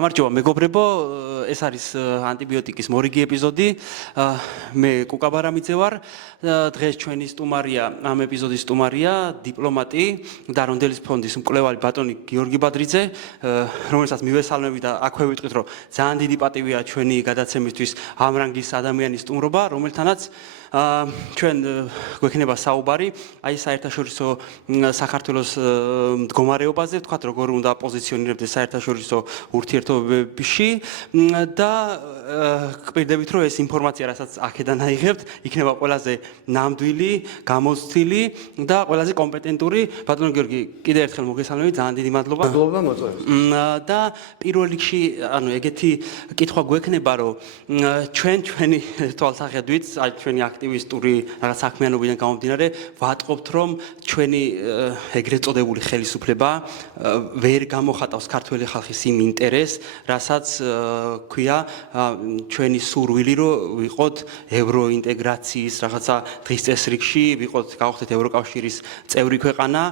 გამარჯობა მეგობრებო, ეს არის ანტიბიოტიკის მორიგი ეპიზოდი. მე კუკა ბარამიძე ვარ. დღეს ჩვენი სტუმარია, ამ ეპიზოდის სტუმარია, დიპლომატი და რონდელის ფონდის მკვლევარი ბატონი გიორგი ბადრიძე, რომელსაც მივესალმები და აქვე ვიტყვით, რომ ძალიან დიდი პატივია ჩვენი გადაცემისთვის ამ რანგის ადამიანის სტუმრობა, რომელთანაც ჩვენ გვექნება საუბარი აი საერთაშორისო საქართველოს მდგომარეობაზე, ვთქვათ, როგორ უნდა პოზიციონირებდეს საერთაშორისო ურთიერთობებში და გვპირდებით, რომ ეს ინფორმაცია, რასაც აქედან აიღებთ, იქნება ყველაზე ნამდვილი, გამოცდილი და ყველაზე კომპეტენტური. ბატონო გიორგი, კიდევ ერთხელ მოგესალმებით, ძალიან დიდი მადლობა. მადლობა მოწვევით. და პირველ რიგში, ეგეთი კითხვა გვექნება, რომ ჩვენი თვალსაჩინოებით, აი ჩვენი აქტივისტური რაღაც საქმიანობიდან გამომდინარე, ვატყობთ, რომ ჩვენი ეგრეთ წოდებული ხელისუფლება ვერ გამოხატავს ქართველი ხალხის იმ ინტერესს, რასაც ქვია ჩვენი სურვილი, რომ ვიყოთ ევროინტეგრაციის რაღაცა დღის წესრიგში, გავხდეთ ევროკავშირის წევრი ქვეყანა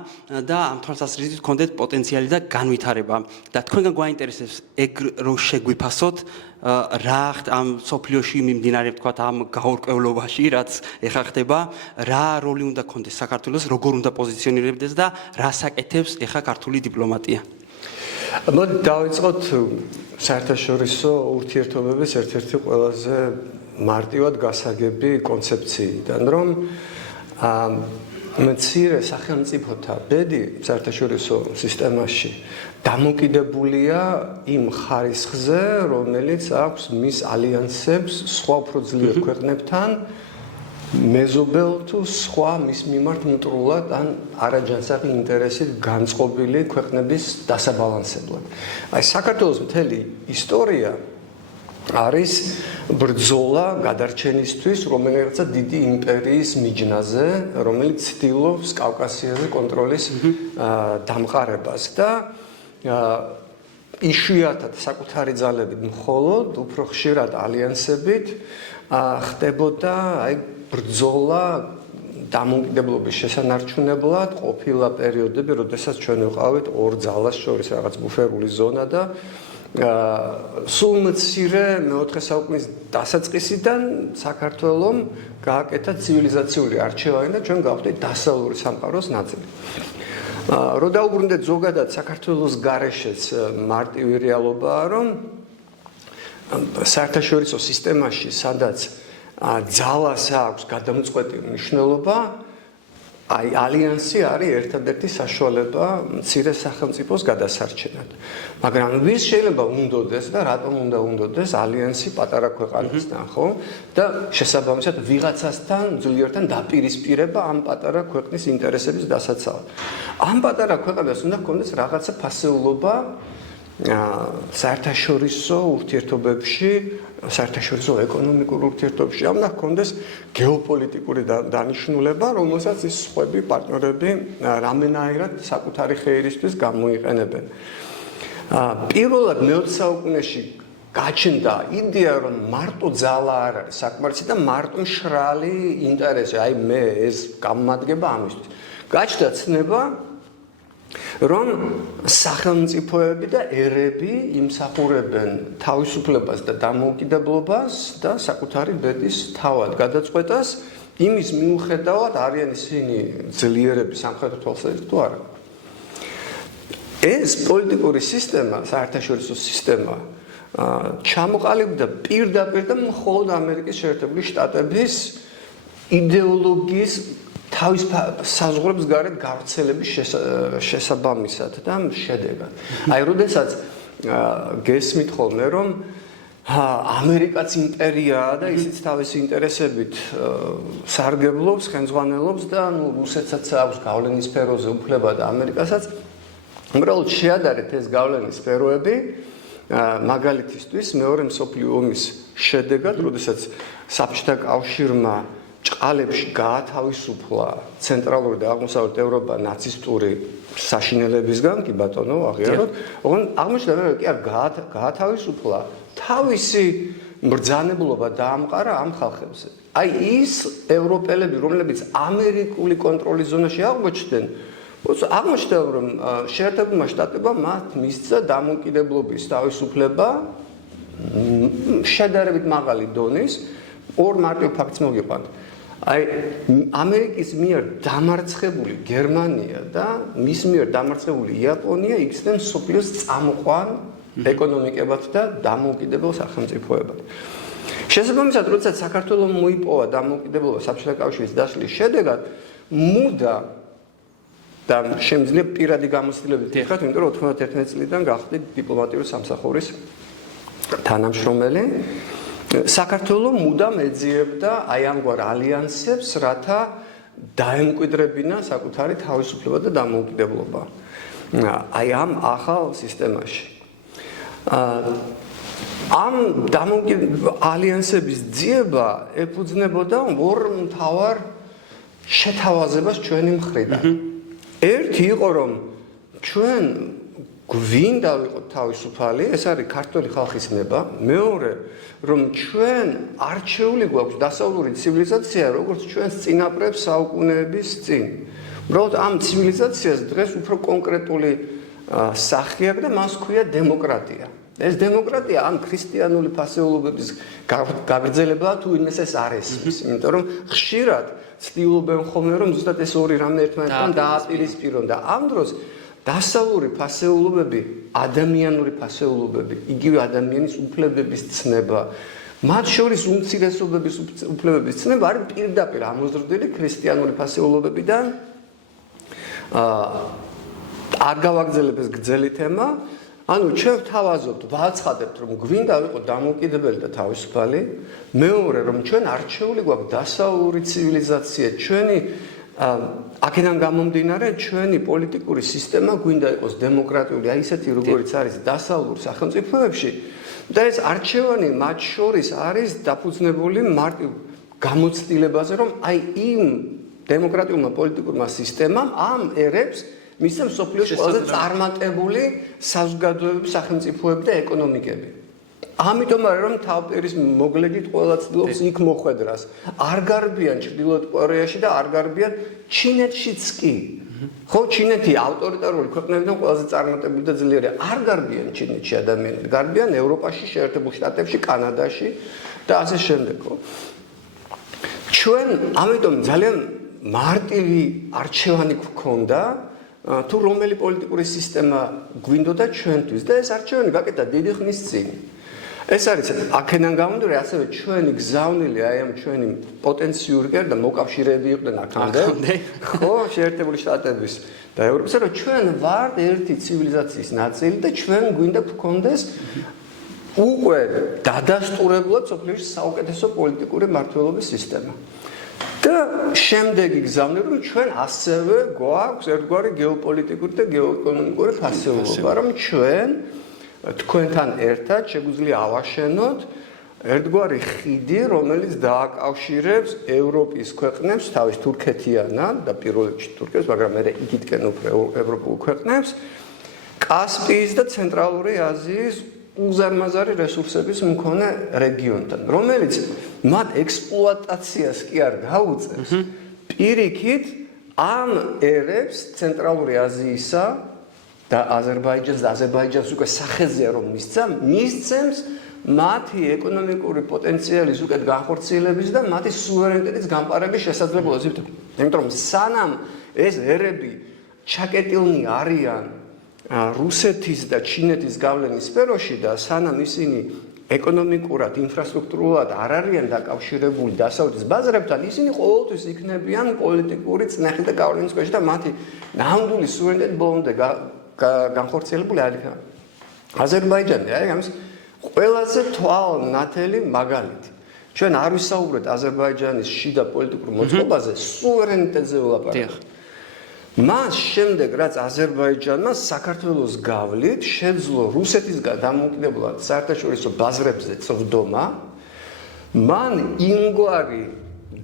და ამ თვალსაზრისით გქონდეთ პოტენციალი და განვითარება. და თქვენგან გვაინტერესებს ეგ რო შეგვიფასოთ რა ამ სოფლიოში მიმდინარე, ვთქვათ, ამ გაურკვევლობაში, რაც ეხლა ხდება, რა როლი უნდა ქონდეს საქართველოს, როგორ უნდა პოზიციონირებდეს და რას აკეთებს ეხლა ქართული დიპლომატია. მოდი დავიწყოთ საერთაშორისო ურთიერთობების ერთ-ერთი ყველაზე მარტივად გასაგები კონცეფციიდან, რომ მცირე სახელმწიფოთა ბედი საერთაშორისო სისტემაში დამოკიდებულია იმ ხარისხზე, რომელიც აქვს მის ალიანსებს სხვა უფრო ძლიერ ქვეყნებთან, მეზობელ თუ სხვა მის მიმართ მტრულად ან არაჯანსაღი ინტერესით განწყობილი ქვეყნების დასაბალანსებლად. აი საქართველოს მთელი ისტორია არის ბრძოლა გადარჩენისთვის რომელიღაცა დიდი იმპერიის მიჯნაზე, რომელიც ცდილობს კავკასიაზე კონტროლის დამყარებას და იშვიათად საკუთარი ძალებით მხოლოდ უფრო ხშირად ალიანსებით ხდებოდა აი ბრძოლა დამოუკიდებლობის შესანარჩუნებლად. ყოფილა პერიოდები, როდესაც ჩვენ ვიყავით ორ ძალას შორის რაღაც ბუფერული ზონა და სულ მცირე მეოთხე საუკუნის დასაწყისიდან საქართველომ გააკეთა ცივილიზაციური არჩევანი და ჩვენ გავხდით დასავლური სამყაროს ნაწილი. რო დაუბრუნდეთ ზოგადად საქართველოს გარეშეც მარტივი რეალობაა, რომ საერთაშორისო სისტემაში, სადაც ძალას აქვს გადამწყვეტი მნიშვნელობა, აი ალიანსი არის ერთადერთი საშუალება მცირე სახელმწიფოს გადასარჩენად. მაგრამ ვის შეიძლება უნდოდეს და რატომ უნდა უნდოდეს ალიანსი პატარა ქვეყანასთან, ხო? და შესაბამისად ვიღაცასთან ძლიერთან დაპირისპირება ამ პატარა ქვეყნის ინტერესების დასაცავად. ამ პატარა ქვეყანას უნდა ჰქონდეს რაღაცა ფასეულობა საერთაშორისო ურთიერთობებში, საერთაშორისო ეკონომიკურ ურთიერთობებში, უნდა ჰქონდეს გეოპოლიტიკური დანიშნულება, რომელსაც ის სხვები პარტნიორები რამენაირად საკუთარი ხეირისთვის გამოიყენებენ. პირველად მე-20 საუკუნეში გაჩნდა იდეა, რომ მარტო ძალა არ არის საკმარისი და მარტო მშრალი ინტერესი, აი მე ეს გამომადგება ამისთვის. გაჩნდა ცნება, რომ სახელმწიფოები და ერები იმსახურებენ თავისუფლებას და დამოუკიდებლობას და საკუთარი ბედის თავად გადაწყვეტას, იმის მიუხედავად არიან ისინი ძლიერები სამხედრო თვალსაზრისით თუ არა. ეს პოლიტიკური სისტემა, საერთაშორისო სისტემა ჩამოყალიბდა პირდაპირ და მხოლოდ ამერიკის შეერთებული შტატების იდეოლოგიის თავის საზღვრებს გარეთ გავრცელების შესაბამისად და შედეგად. აი, როდესაც გესმით ხოლმე, რომ ამერიკაც იმპერიაა და ისიც თავისი ინტერესებით სარგებლობს, ხელმძღვანელობს და რუსეთსაც აქვს გავლენის სფეროზე უფლება და ამერიკასაც, უბრალოდ შეადარეთ ეს გავლენის სფეროები მაგალითისთვის მეორე მსოფლიო ომის შედეგად, როდესაც საბჭოთა კავშირმა ჭყალებში გაათავისუფლა ცენტრალური და აღმოსავლეთ ევროპა ნაცისტური საშინელებისგან, კი ბატონო, აღიაროთ, ოღონდ აღმოჩნდა, რომ კი არ გაათავისუფლა თავისი მბრძანებლობა დაამყარა ამ ხალხებზე. აი ის ევროპელები, რომლებიც ამერიკული კონტროლის ზონაში აღმოჩნდნენ, აღმოჩნდა რომ შეერთებულმა შტატებმა მათ მისცა დამოუკიდებლობის თავისუფლება შედარებით მაღალი დონის ორ მარტივ ფაქტს მოგიყვანთ. აი ამერიკის მიერ დამარცხებული გერმანია და მის მიერ დამარცხებული იაპონია იქცნენ სოფლიოს წამყვან ეკონომიკებად და დამოუკიდებელ სახელმწიფოებად. შესაბამისად, როდესაც საქართველოს მოიპოვა დამოუკიდებლობა საბჭოთა კავშირის დაშლის შედეგად, მუდა და შემიძლია პირადი გამოცდილებით ეხათ, იმიტომ რომ 91 წლიდან გახდი დიპლომატიური სამსახურის თანამშრომელი. საქართველოს მუდამ ეძიებდა აი ამგვარ ალიანსებს, რათა დაემკვიდრებინა საკუთარი თავისუფლება და დამოუკიდებლობა. აი ამ ახალ სისტემაში. ამ ალიანსების ძიება ეფუძნებოდა ორ მთავარ შეთავაზებას ჩვენი მხრიდან. ერთი იყო რომ ჩვენ გვინდა ვიყოთ თავისუფალი, ეს არის ქართული ხალხის ნება. მეორე რომ ჩვენ არჩეული გვაქვს დასავლური ცივილიზაცია, როგორც ჩვენს წინაპრებს საუკუნეების წინ. უბრალოდ ამ ცივილიზაციას დღეს უფრო კონკრეტული სახე აქვს და მას ქვია დემოკრატია. ეს დემოკრატია ამ ქრისტიანული ფასეულობების გაგრძელებაა თუ იმეს ეს არ ესმის, იმიტომ რომ ხშირად ცდილობენ ხოლმე რომ ზუსტად ეს ორი რამე ერთმანეთთან დააპირისპირონ და ამ დროს დასავლური ფასეულობები, ადამიანური ფასეულობები, იგივე ადამიანის უფლებების ცნება, მათ შორის უმცირესობების უფლებების ცნება არის პირდაპირ ამოზრდილი ქრისტიანული ფასეულობებიდან. არ გავაგრძელებ ეს გრძელი თემა. ანუ ჩვენ ვთავაზობთ, ვაცხადებთ, რომ გვინდა ვიყოთ დამოუკიდებელი და თავისუფალი. მეორე, რომ ჩვენ არჩეული გვაქვს დასავლური ცივილიზაცია, ჩვენი აქედან გამომდინარე, ჩვენი პოლიტიკური სისტემა გვინდა იყოს დემოკრატიული, აი ისეთი როგორიც არის დასავლურ სახელმწიფოებში და ეს არჩევანი მათ შორის არის დაფუძნებული მარტივ გამოცდილებაზე, რომ აი იმ დემოკრატიულმა პოლიტიკურმა სისტემამ ამ ერებს მისცემს სოფლიოს ყველაზე წარმატებული საზოგადოებები, სახელმწიფოები და ეკონომიკები. ამიტომ არის რომ თავპირის მოგლედით ყველა ცდილობს იქ მოხვედრას. არ გარბიან ჩრდილოეთ კორეაში და არ გარბიან ჩინეთშიც კი. ხო, ჩინეთი ავტორიტარული ქვეყნებიდან ყველაზე წარმატებული და ძლიერი. არ გარბიან ჩინეთში ადამიანები, გარბიან ევროპაში, შეერთებულ შტატებში, კანადაში და ასე შემდეგ. ჩვენ ამიტომ ძალიან მარტივი არჩევანი გვქონდა თუ რომელი პოლიტიკური სისტემა გვინდოდა ჩვენთვის და ეს არჩევანი გაკეთდა დიდი ხნის წინ. ეს არის აქედან გამომდინარე ასევე ჩვენი გზავნილი აი ამ ჩვენი პოტენციური და მოკავშირეები იყვნენ აქამდე. ხო, შეერთებული შტატების და ევროპისა, რომ ჩვენ ვართ ერთი ცივილიზაციის ნაწილი და ჩვენ გვინდა გქონდეს უკვე დადასტურებულად სოფლიოში საუკეთესო პოლიტიკური მმართველობის სისტემა. და შემდეგი გზავნილი რომ ჩვენ ასევე გვაქვს ერთგვარი გეოპოლიტიკური და გეოეკონომიკური ფასეულობა, რომ ჩვენ თქვენთან ერთად შეგვიძლია ავაშენოთ ერთგვარი ხიდი, რომელიც დააკავშირებს ევროპის ქვეყნებს, თავის თურქეთიანად და პირველ რიგში თურქეთს, მაგრამ მე იქითკენ უფრო ევროპულ ქვეყნებს, კასპიის და ცენტრალური აზიის უზარმაზარი რესურსების მქონე რეგიონთან, რომელიც მათ ექსპლუატაციას კი არ გაუწევს, პირიქით ამ ერებს ცენტრალური აზიისა და აზერბაიჯანს უკვე სახეზეა რომ მისცემს მათი ეკონომიკური პოტენციალის უკეთ განხორციელების და მათი სუვერენიტეტის გამყარების შესაძლებლობას. იმიტომ რომ სანამ ეს ერები ჩაკეტილნი არიან რუსეთის და ჩინეთის გავლენის სფეროში და სანამ ისინი ეკონომიკურად, ინფრასტრუქტურულად არ არიან დაკავშირებული დასავლეთის ბაზრებთან, ისინი ყოველთვის იქნებიან პოლიტიკური წნეხი და გავლენის ქვეშ და მათი ნამდვილი სუვერენიტეტი ბოლომდე განხორციელებული არ იქნება. აზერბაიჯანი არის ამის ყველაზე თვალნათელი მაგალითი. ჩვენ არ ვისაუბრეთ აზერბაიჯანის შიდა პოლიტიკურ მოწყობაზე, სუვერენიტეტზე ვლაპარაკობთ. მას შემდეგ, რაც აზერბაიჯანმა საქართველოს გავლით შეძლო რუსეთისგან დამოუკიდებლად საერთაშორისო ბაზრებზე წვდომა, მან იმგვარი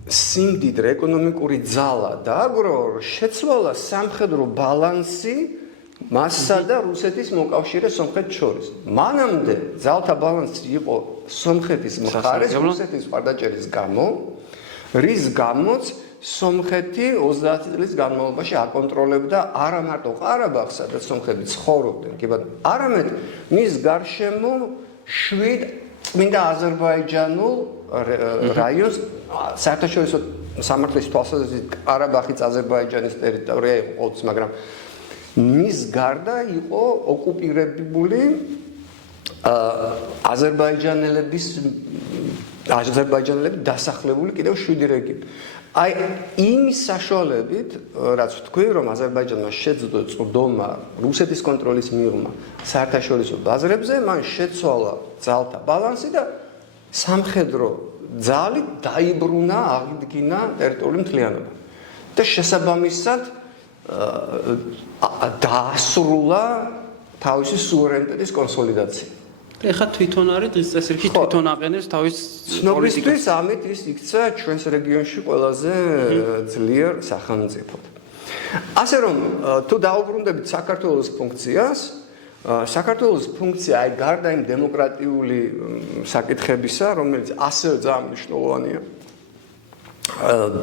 სიმდიდრე ეკონომიკური ძალა დააგროვა, რომ შეცვალა სამხედრო ბალანსი მასსა და რუსეთის მოკავშირე სომხეთს შორის. მანამდე ძალთა ბალანსი იყო სომხეთის მხარეს რუსეთის მხარდაჭერის გამო, რის გამოც სომხეთი 30 წლის განმავლობაში აკონტროლებდა არა მარტო ყარაბაღს, სადაც სომხები ცხოვრობდნენ, კი ბატონო, არამედ მის გარშემო 7 წმინდა აზერბაიჯანულ რაიონს, საერთაშორისო სამართლის თვალსაზრისით ყარაბაღიც აზერბაიჯანის ტერიტორია იყო ყოველთვის, მაგრამ მის გარდა იყო ოკუპირებული აზერბაიჯანელები დასახლებული კიდევ 7 რეგიონი. აი იმის საშუალებით, რაც ვთქვი, რომ აზერბაიჯანმა შეძლო წვდომა რუსეთის კონტროლის მიღმა საერთაშორისო ბაზრებზე, მან შეცვალა ძალთა ბალანსი და სამხედრო ძალით დაიბრუნა, აღიდგინა ტერიტორიული მთლიანობა. და შესაბამისად დაასრულა თავისი სუვერენიტეტის კონსოლიდაცია. ეხლა თვითონ არის დღის წესრიგი თვითონ აყენებს თავის ცნობისთვის ამით ის იქცა ჩვენს რეგიონში ყველაზე ძლიერ სახელმწიფოდ. ასე რომ თუ დაუბრუნდებით საქართველოს ფუნქციას, საქართველოს ფუნქცია აი გარდა იმ დემოკრატიული საკითხებისა, რომელიც ასევე ძალიან მნიშვნელოვანია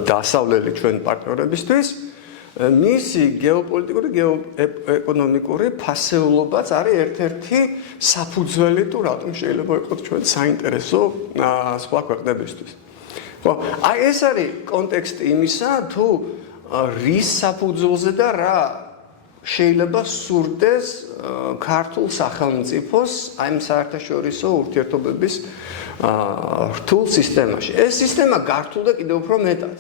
დასავლელი ჩვენ პარტნიორებისთვის, მისი გეოპოლიტიკური, გეოეკონომიკური ფასეულობაც არის ერთ-ერთი საფუძველი თუ რატომ შეიძლება იყოს ჩვენ საინტერესო სხვა ქვეყნებისთვის. ხო, აი ეს არის კონტექსტი იმისა, თუ რის საფუძველზე და რა შეიძლება სურდეს ქართულ სახელმწიფოს აი ამ საერთაშორისო ურთიერთობების რთულ სისტემაში. ეს სისტემა გართულდა კიდევ უფრო მეტად.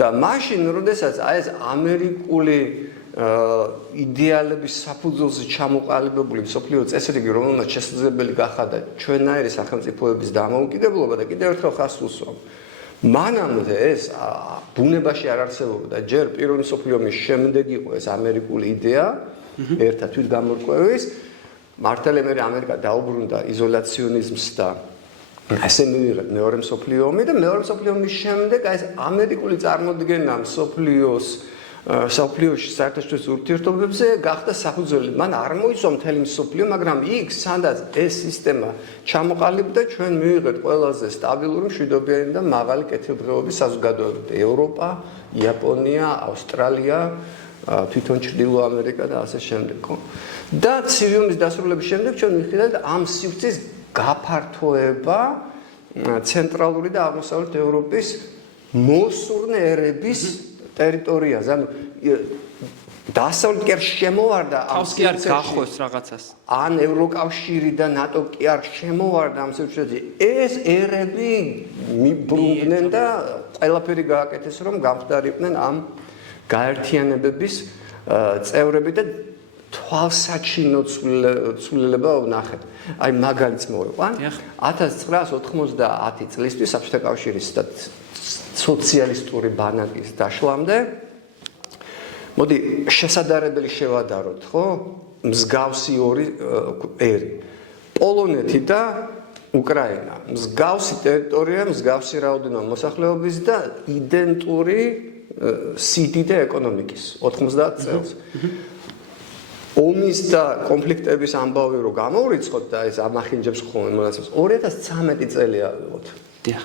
და მაშინ, როდესაც აი ეს ამერიკული იდეალების საფუძველზე ჩამოყალიბებული მსოფლიო წესრიგი, რომელმაც შესაძლებელი გახადა ჩვენაირი სახელმწიფოების დამოუკიდებლობა და კიდევ ერთხელ ხაზს უსვამ. მანამდე ეს ბუნებაში არ არსებობდა, ჯერ პირველი მსოფლიო ომის შემდეგ იყო ეს ამერიკული იდეა, ერთად თვითგამორკვევის, მართალია მე ამერიკა დაუბრუნდა იზოლაციონიზმს და ასე მივიღეთ მეორე მსოფლიო ომი და მეორე მსოფლიო ომის შემდეგ ეს ამერიკული წარმოდგენა მსოფლიოში საერთაშორისო ურთიერთობებზე გახდა საფუძველი. მან არ მოიცვა მთელი მსოფლიო, მაგრამ იქ სადაც ეს სისტემა ჩამოყალიბდა, ჩვენ მივიღეთ ყველაზე სტაბილური, მშვიდობიანი და მაღალი კეთილდღეობის საზოგადოება. ევროპა, იაპონია, ავსტრალია, თვითონ ჩრდილო ამერიკა და ასე შემდეგ. და ცივი ომის დასრულების შემდეგ ჩვენ მივხვდით ამ სივრცის გაფართოება ცენტრალური და აღმოსავლეთ ევროპის მოსურნე ერების ტერიტორიაზე. ანუ დასავლეთ კი არ შემოვარდა ამ თავს კი არ გახოს რაღაცას. ან ევროკავშირი და ნატო კი არ შემოვარდა ამ სივრცეზე. ეს ერები მიბრუნდნენ და ყველაფერი გააკეთეს, რომ გამხდარიყვნენ ამ გაერთიანებების წევრები და თვალსაჩინო ცვლილება ვნახეთ. აი მაგალითს მოვიყვან. 1990 წლისთვის საბჭოთა კავშირის სოციალისტური ბანაკის დაშლამდე მოდი შესაძლებელი შევადაროთ, ხო? მსგავსი ორი ერი. პოლონეთი და უკრაინა. მსგავსი ტერიტორია, მსგავსი რაოდენობა მოსახლეობის და იდენტური სიდიდე ეკონომიკის 90 წელს. ომის და კონფლიქტების ამბავი რო გამოვრიცხოთ და ეს ამახინჯებს ხოლმე მონაცემს 2013 წელი ავიღოთ.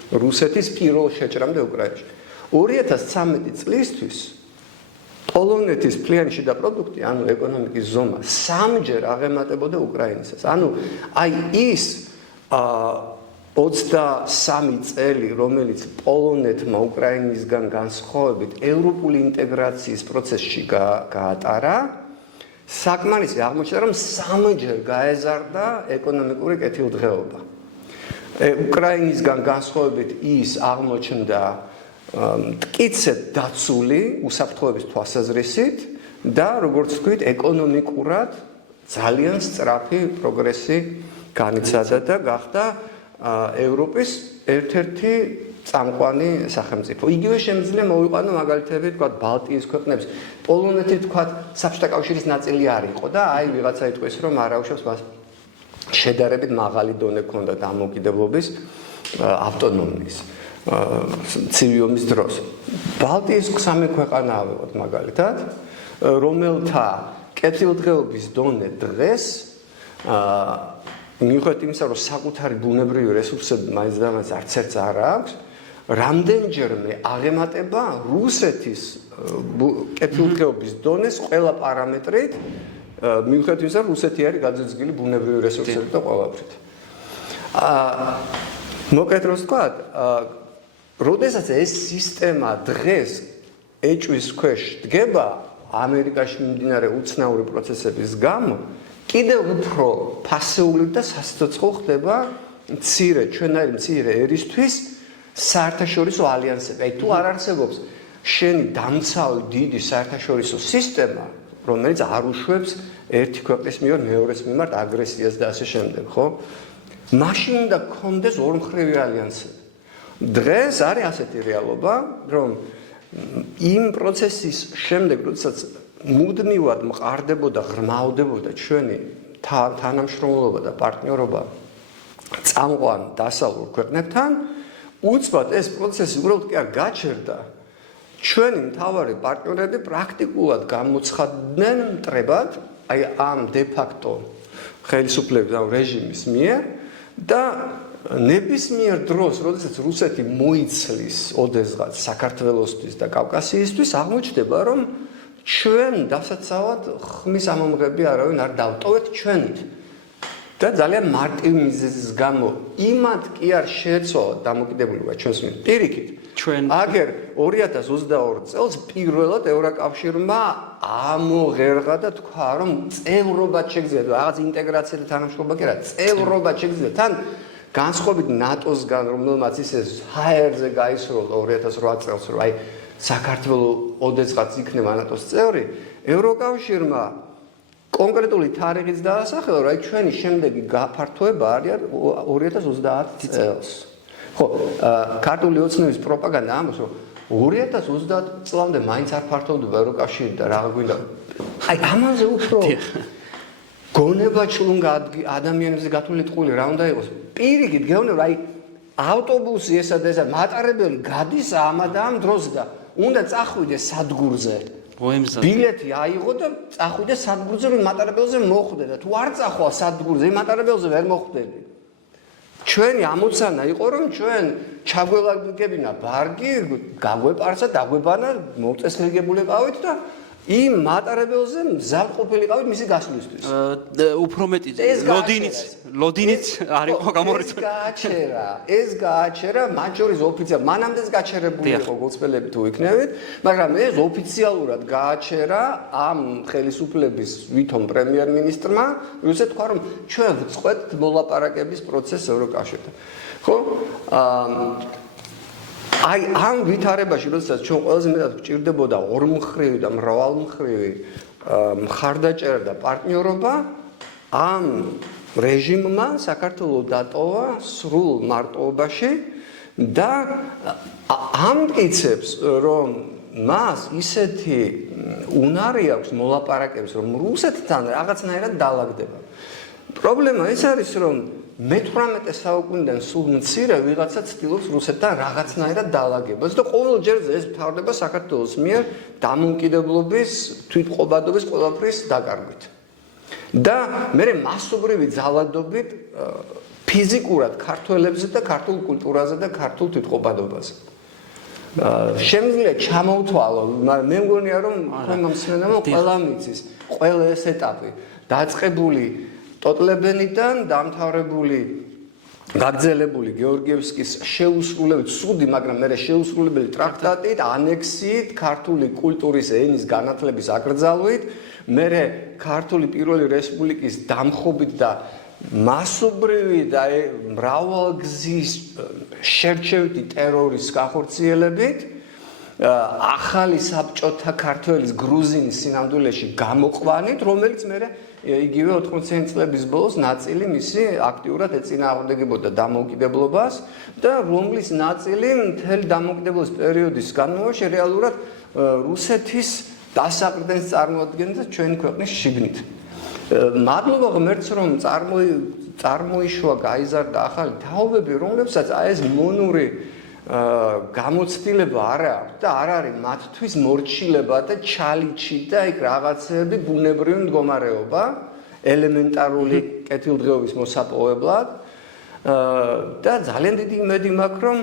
რუსეთის პირველ შეჭრამდე უკრაინაში. 2013 წლისთვის პოლონეთის მთლიანი შიდა პროდუქტი, ანუ ეკონომიკის ზომა, 3-ჯერ აღემატებოდა უკრაინისას. ანუ აი ის 23 წელი, რომელიც პოლონეთმა უკრაინისგან განსხვავებით ევროპული ინტეგრაციის პროცესში გაატარა, საკმარისი აღმოჩნდა, რომ 3-ჯერ გაეზარდა ეკონომიკური კეთილდღეობა. უკრაინისგან განსხვავებით ის აღმოჩნდა მტკიცედ დაცული უსაფრთხოების თვალსაზრისით და როგორც ვთქვით, ეკონომიკურად ძალიან სწრაფი პროგრესი განიცადა და გახდა ევროპის ერთ-ერთი წამყვანი სახელმწიფო. იგივე შემიძლია მოვიყვანო მაგალითები, თქვა ბალტიის ქვეყნების. პოლონეთი თქვა საბჭოთა კავშირის ნაწილი არ იყო და აი ვიღაცა იტყვის, რომ არაუშავს მას შედარებით მაღალი დონე ჰქონდა დამოუკიდებლობის ავტონომიის ცივი ომის დროს. ბალტიის 3 ქვეყანა ავიღოთ მაგალითად, რომელთა კეთილდღეობის დონე დღეს მიუხედავად იმისა, რომ საკუთარი ბუნებრივი რესურსები მაინც და მაინც არც ერთს არ აქვს, რამდენჯერმე აღემატება რუსეთის კეთილდღეობის დონეს ყველა პარამეტრით, მიუხედავად იმისა, რომ რუსეთი არის გაძერძგილი ბუნებრივი რესურსებით და ყველაფრით. მოკლედ რომ ვთქვათ, როდესაც ეს სისტემა დღეს ეჭვის ქვეშ დგება ამერიკაში მიმდინარე უცნაური პროცესების გამო, კიდევ უფრო ფასეული და სასიცოცხლო ხდება ჩვენაირი მცირე ერისთვის საერთაშორისო ალიანსები. აი თუ არ არსებობს შენი დამცავი დიდი საერთაშორისო სისტემა, რომელიც არ უშვებს ერთი ქვეყნის მიერ მეორეს მიმართ აგრესიას და ასე შემდეგ, ხო? მაშინ უნდა გქონდეს ორმხრივი ალიანსები. დღეს არის ასეთი რეალობა, რომ იმ პროცესის შემდეგ, როდესაც მუდმივად მყარდებოდა, ღრმავდებოდა ჩვენი თანამშრომლობა და პარტნიორობა წამყვან დასავლურ ქვეყნებთან, უცბად ეს პროცესი უბრალოდ კი არ გაჩერდა. ჩვენი მთავარი პარტნიორები პრაქტიკულად გამოცხადდნენ მტრებად, აი ამ დე-ფაქტო ხელისუფლების ან რეჟიმის მიერ და ნებისმიერ დროს, როდესაც რუსეთი მოიცლის ოდესღაც საქართველოსთვის და კავკასიისთვის, აღმოჩნდება, რომ ჩვენ დასაცავად ხმის ამომღები არავინ არ დავტოვეთ ჩვენით. და ძალიან მარტივი მიზეზის გამო იმად კი არ შეეცვალა დამოკიდებულება ჩვენს მიერ. პირიქით, აგერ 2022 წელს პირველად ევროკავშირმა ამოღერღა და თქვა, რომ წევრობად შეგიძლიათ, რაღაც ინტეგრაცია და თანამშრომლობა კი არა, წევრობად შეგიძლიათ. თან განსხვავებით ნატოსგან, რომელმაც ისე ჰაერზე გაისროლა 2008 წელს, რომ აი საქართველო ოდესღაც იქნება ნატოს წევრი, ევროკავშირმა კონკრეტული თარიღიც დაასახელა, რომ აი ჩვენი შემდეგი გაფართოება არის 2030 წელს. ხო, ქართული ოცნების პროპაგანდა ამბობს, რომ 2030 წლამდე მაინც არ ფართოვდება ევროკავშირი და რა გვინდა. აი ამაზე უფრო გონება ჩლუნგა ადამიანებზე გათვლილი ტყუილი რა უნდა იყოს. პირიქით გეუბნები, აი ავტობუსი ესა და ესა მატარებელი გადის ამ და ამ დროს და უნდა წახვიდეს სადგურზე. ბილეთი აიღო და წახვიდე სადგურზე, რომ მატარებელზე მოხვდე და თუ არ წახვალ სადგურზე, მატარებელზე ვერ მოხვდები. ჩვენი ამოცანა იყო, რომ ჩვენ ჩაგვევაგებინა ბარგი, გაგვეპარსა, დაგვებანა, მოწესრიგებული ყავით და იმ მატარებელზე მზადყოფილი ყავით მისი გასვლისთვის. უფრო მეტი ლოდინიც არ იყო გამორიცხული. ეს გააჩერა მათ შორის ოფიციალურად, მანამდეც გაჩერებული იყო გულწრფელები თუ იქნებით, მაგრამ ეს ოფიციალურად გააჩერა ამ ხელისუფლების ვითომ პრემიერ-მინისტრმა, როცა თქვა, რომ ჩვენ ვწყვეტთ მოლაპარაკების პროცესს ევროკავშირთან. ხო? აი ამ ვითარებაში, როდესაც ჩვენ ყველაზე მეტად გვჭირდებოდა ორმხრივი და მრავალმხრივი მხარდაჭერა და პარტნიორობა, ამ რეჟიმმა საქართველოს დატოვა სრულ მარტოობაში და ამტკიცებს, რომ მას ისეთი უნარი აქვს მოლაპარაკების, რომ რუსეთთან რაღაცნაირად დაალაგდება. პრობლემა ეს არის, რომ მე-18 საუკუნიდან სულ მცირე ვიღაცა ცდილობს რუსეთთან რაღაცნაირად დაალაგებას და ყოველ ჯერზე ეს მთავრდება საქართველოს მიერ დამოუკიდებლობის, თვითყობადობის ყველაფრის დაკარგვით. და მე მასობრივი ძალადობით ფიზიკურად ქართველებზე და ქართულ კულტურაზე და ქართულ თვითყობადობაზე. შემიძლია ჩამოვთვალო, მაგრამ მე მგონია, რომ თქვენ მომსმენელმა ყველა მიცის, ყველა ეს ეტაპი დაწყებული ტოტლებენიდან დამთავრებული გაგრძელებული გეორგიევსკის შეუსრულებელი ცუდი, მაგრამ მე შეუსრულებელი ტრაქტატით, ანექსით, ქართული კულტურის ენის განათლების აკრძალვით, მე ქართული პირველი რესპუბლიკის დამხობით და მასობრივი და მრავალგზის შერჩევითი ტერორის გახორციელებით, ახალი საბჭოთა ქართველის გრუზინის სინამდვილეში გამოყვანით, რომელიც მე იგივე 80-იანი წლების ბოლოს ნაწილი მისი აქტიურად ეწინააღმდეგებოდა დამოუკიდებლობას და რომლის ნაწილი მთელი დამოუკიდებლობის პერიოდის განმავლობაში რეალურად რუსეთის დასაყრდენს წარმოადგენდა ჩვენი ქვეყნის შიგნით. მადლობა ღმერთს, რომ წარმოიშვა, გაიზარდა ახალი თაობები, რომლებსაც ეს მონური გამოცდილება არ აქვს და არ არის მათთვის მორჩილება და ჩალიჩი და იქ რაღაცები ბუნებრივი მდგომარეობა ელემენტარული კეთილდღეობის მოსაპოვებლად და ძალიან დიდი იმედი მაქვს, რომ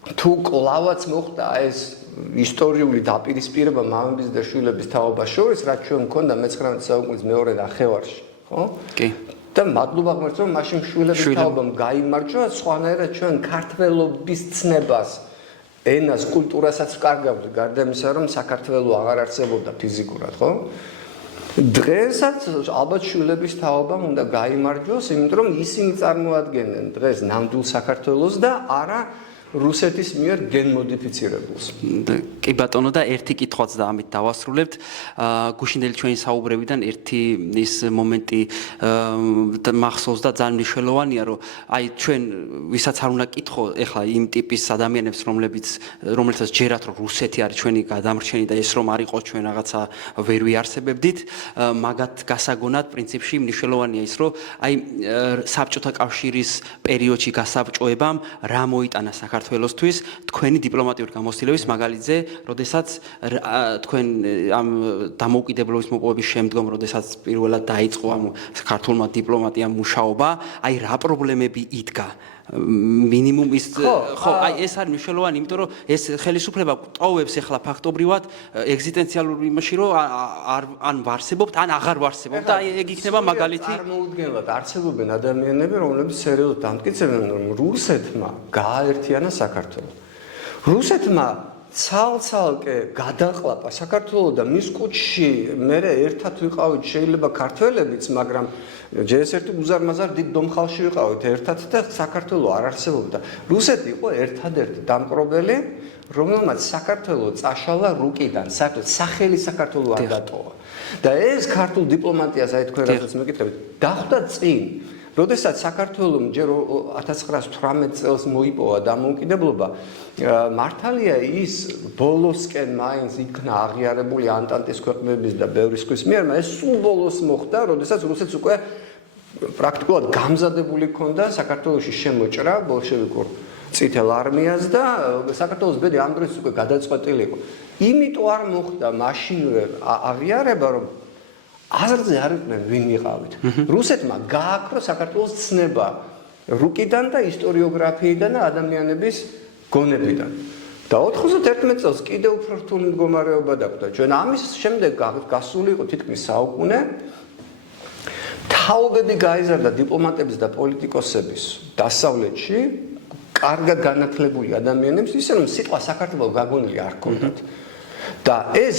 თუ კლავაც მოხდა ეს ისტორიული დაპირისპირება მამების და შვილების თაობას შორის, რაც ჩვენ მქონდა მე-19 საუკუნის მეორე ნახევარში, ხო? კი. და მადლობა ღმერთს, რომ მაშინ შვილების თაობამ გაიმარჯვა, სხვანაირად ჩვენ ქართველობის ცნებას, ენას, კულტურასაც ვკარგავთ, გარდა იმისა, რომ საქართველო აღარ არსებობდა ფიზიკურად, ხო? დღესაც ალბათ შვილების თაობამ უნდა გაიმარჯვოს, იმიტომ რომ ისინი წარმოადგენენ დღეს ნამდვილ საქართველოს და არა რუსეთის მიერ გენმოდიფიცირებულს. კი ბატონო და ერთი კითხვაც და ამით დავასრულებთ. გუშინდელი ჩვენი საუბრებიდან ერთი ის მომენტი მახსოვს და ძალიან მნიშვნელოვანია, რომ აი ჩვენ ვისაც არ უნდა კითხო, ეხლა იმ ტიპის ადამიანებს, რომელთაც ჯერათ რომ რუსეთი არის ჩვენი გადამრჩენი და ეს რომ არ იყოს ჩვენ რაღაცა ვერ ვიარსებებდით, მაგათ გასაგონად პრინციპში მნიშვნელოვანია ის, რომ აი საბჭოთა კავშირის პერიოდში გასაბჭოებამ რა მოიტანა საქართველოსთვის თქვენი დიპლომატიური გამოცდილების მაგალითზე, როდესაც თქვენ ამ დამოუკიდებლობის მოპოვების შემდგომ, როდესაც პირველად დაიწყო ამ ქართულმა დიპლომატიამ მუშაობა, აი რა პრობლემები იდგა? მინიმუმ ის ხო, აი ეს არის მნიშვნელოვანი, იმიტომ რომ ეს ხელისუფლება ტოვებს ახლა ფაქტობრივად ეგზისტენციალურ იმაში, რომ ან ვარსებობთ, ან აღარ ვარსებობთ და აი ეგ იქნება მაგალითი. წარმოუდგენლად არსებობენ ადამიანები, რომლებიც სერიოზულად დამტკიცებენ, რომ რუსეთმა გააერთიანა საქართველო. რუსეთმა ცალ-ცალკე გადაყლაპა საქართველო და მის კუჩში მე ერთად ვიყავით შეიძლება ქართველებიც, მაგრამ ჯერ ერთი უზარმაზარ დიდ დომხალში ვიყავით ერთად და საქართველო არ არსებობდა. რუსეთი იყო ერთადერთი დამპყრობელი, რომელმაც საქართველო წაშალა რუკიდან, საერთოდ სახელი საქართველო არ დატოვა. და ეს ქართულ დიპლომატიას აი თქვენ რასაც მეკითხებით, დახვდა წინ. როდესაც საქართველომ ჯერ 1918 წელს მოიპოვა დამოუკიდებლობა, მართალია ის ბოლოსკენ მაინც იქნა აღიარებული ანტანტის ქვეყნების და ბევრი სხვის მიერ, მაგრამ ეს სულ ბოლოს მოხდა, როდესაც რუსეთს უკვე პრაქტიკულად გამზადებული ჰქონდა საქართველოში შემოჭრა ბოლშევიკურ წითელ არმიას და საქართველოს ბედი ამ დროს უკვე გადაწყვეტილი იყო. იმიტომ არ მოხდა მაშინვე აღიარება, რომ აზრზე არ იყვნენ ვინ ვიყავით. რუსეთმა გააქრო საქართველოს ცნება რუკიდან და ისტორიოგრაფიიდან და ადამიანების გონებიდან. და 91 წელს კიდევ უფრო რთული მდგომარეობა დაგვდა. ჩვენ ამის შემდეგ გასული იყო თითქმის საუკუნე. თაობები გაიზარდა დიპლომატების და პოლიტიკოსების დასავლეთში, კარგად განათლებული ადამიანებს, ისე რომ სიტყვა საქართველო გაგონილი არ ჰქონდათ. და ეს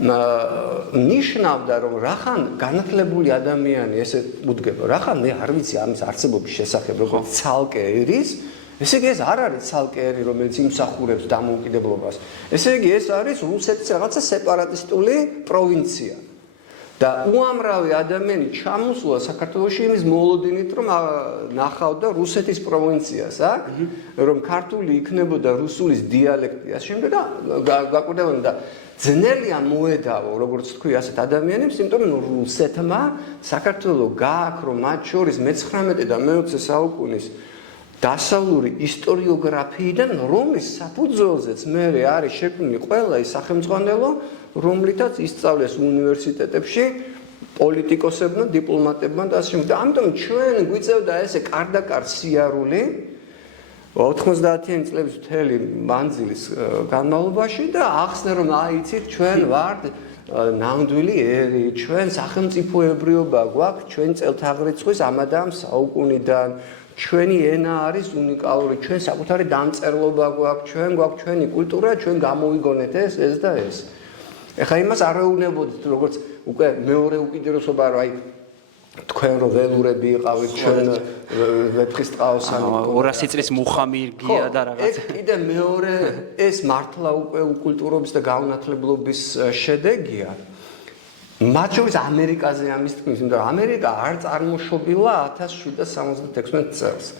ნიშნავდა, რომ რახან განათლებული ადამიანი ესე უდგება, რახან მე არ ვიცი ამის არსებობის შესახებ, როგორც ცალკე ერის, ესე იგი ეს არ არის ცალკე ერი, რომელიც იმსახურებს დამოუკიდებლობას. ესე იგი ეს არის რუსეთის რაღაცა სეპარატისტული პროვინცია. და უამრავი ადამიანი ჩამოსულა საქართველოში იმის მოლოდინით, რომ ნახავდა რუსეთის პროვინციას, აქ, რომ ქართული იქნებოდა რუსულის დიალექტი, ასე შემდეგ და გაკვირდებოდნენ და ძნელია მოედავო, როგორც თქვი, ასეთ ადამიანებს, იმიტომ რომ რუსეთმა საქართველო გააქრო მათ შორის მე-19 და მე-20 საუკუნის დასავლური ისტორიოგრაფიიდან, რომლის საფუძველზეც მე არის შექმნილი ყველა ის სახელმძღვანელო, რომლითაც ისწავლეს უნივერსიტეტებში პოლიტიკოსებმა, დიპლომატებმა და ასე შემდეგ. ამიტომ ჩვენ გვიწევდა ესე კარდაკარ სიარული 90-იანი წლების მთელი მანძილის განმავლობაში და ახსნე რომ აიცით ჩვენ ვართ ნამდვილი ერი, ჩვენ სახელმწიფოებრიობა გვაქვს, ჩვენ წელთაღრიცხვის ამადამ საუკუნიდან, ჩვენი ენა არის უნიკალური, ჩვენ საკუთარი დამწერლობა გვაქვს, ჩვენ გვაქვს ჩვენი კულტურა, ჩვენ გამოვიგონეთ ეს და ეს. ეხლა იმას არ ეუბნებოდით, როგორც უკვე მეორე უკიდურესობა, რომ აი თქვენ რო ველურები იყავით, ჩვენ ვეფხისტყაოსანი 200 წლის მუხამირგია და რაღაც. ეს კიდე მეორე ეს მართლა უკვე უკულტურობის და გაუნათლებლობის შედეგია. მათ შორის ამერიკაზე ამის თქმის, იმიტომ რომ ამერიკა არ წარმოშობილა 1776 წელს.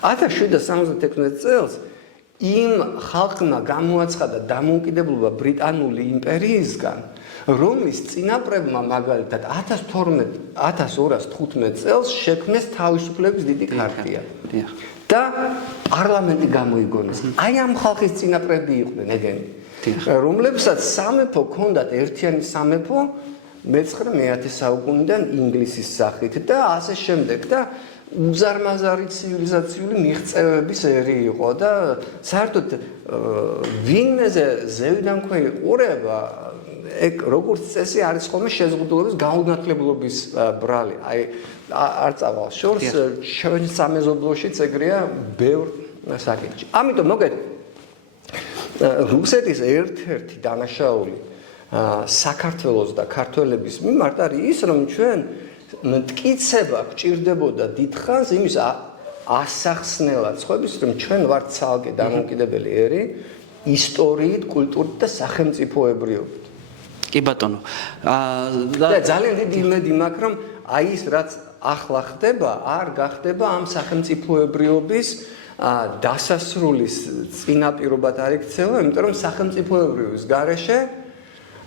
1776 წელს იმ ხალხმა გამოაცხადა დამოუკიდებლობა ბრიტანული იმპერიისგან, რომლის წინაპრებმა მაგალითად 1215 წელს შექმნეს თავისუფლების დიდი ქარტია. და პარლამენტი გამოიგონეს. აი ამ ხალხის წინაპრები იყვნენ ეგენი, რომლებსაც სამეფო ჰქონდათ ერთიანი სამეფო მე-19 საუკუნიდან ინგლისის სახით და ასე შემდეგ და უზარმაზარი ცივილიზაციული მიღწევების ერი იყო და საერთოდ ვინმეზე ზევიდან ქვე იყურება ეგ როგორც წესი არის ხოლმე შეზღუდულების გაუნათლებლობის ბრალი. აი არ წავალ შორს ჩვენ სამეზობლოშიც ეგრეა ბევრ საკითხი. ამიტომ მოგეთ რუსეთის ერთ-ერთი დანაშაული საქართველოს და ქართველების მიმართ არის ის, რომ ჩვენ მტკიცება გვჭირდებოდა დიდხანს იმის ასახსნელად ხვების, რომ ჩვენ ვართ ცალკე დამოუკიდებელი ერი ისტორიით, კულტურით და სახელმწიფოებრიობით. კი ბატონო. და ძალიან დიდი იმედი მაქვს, რომ აი ის რაც ახლა ხდება, არ გახდება ამ სახელმწიფოებრიობის დასასრულის წინაპირობად არ იქცევა, იმიტომ რომ სახელმწიფოებრიობის გარეშე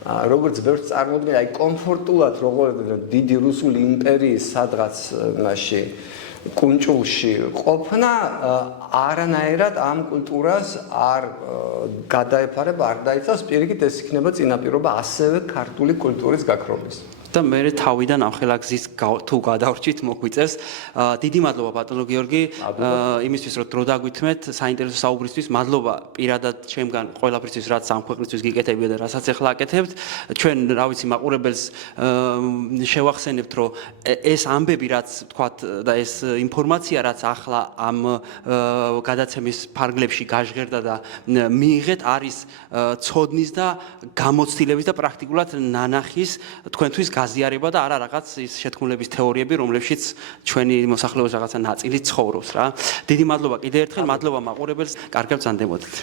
როგორც ბევრს წარმოუდგენია, აი კომფორტულად როგორც დიდი რუსული იმპერიის სადღაც მასში კუნჭულში ყოფნა არანაირად ამ კულტურას არ გადაეფარება, არ დაიცავს, პირიქით ეს იქნება წინაპირობა ასევე ქართული კულტურის გაქრობის. და მე თავიდან ამხელა გზის თუ გადავრჩით მოგვიწევს. დიდი მადლობა ბატონო გიორგი იმისთვის რომ დრო დაგვითმეთ საინტერესო საუბრისთვის. მადლობა პირადად ჩემგან ყველაფრისთვის რაც ამ ქვეყნისთვის გიკეთებია და რასაც ახლა აკეთებთ. ჩვენ რა ვიცი მაყურებელს შევახსენებთ რომ ეს ამბები რაც თქვათ და ეს ინფორმაცია რაც ახლა ამ გადაცემის ფარგლებში გაჟღერდა და მიიღეთ არის ცოდნის და გამოცდილების და პრაქტიკულად ნანახის თქვენთვის გაზიარება და არა რაღაც ის შეთქმულების თეორიები, რომლებშიც ჩვენი მოსახლეობის რაღაცა ნაწილი ცხოვრობს რა. დიდი მადლობა კიდევ ერთხელ, მადლობა მაყურებელს, კარგად ვზანდებოდეთ.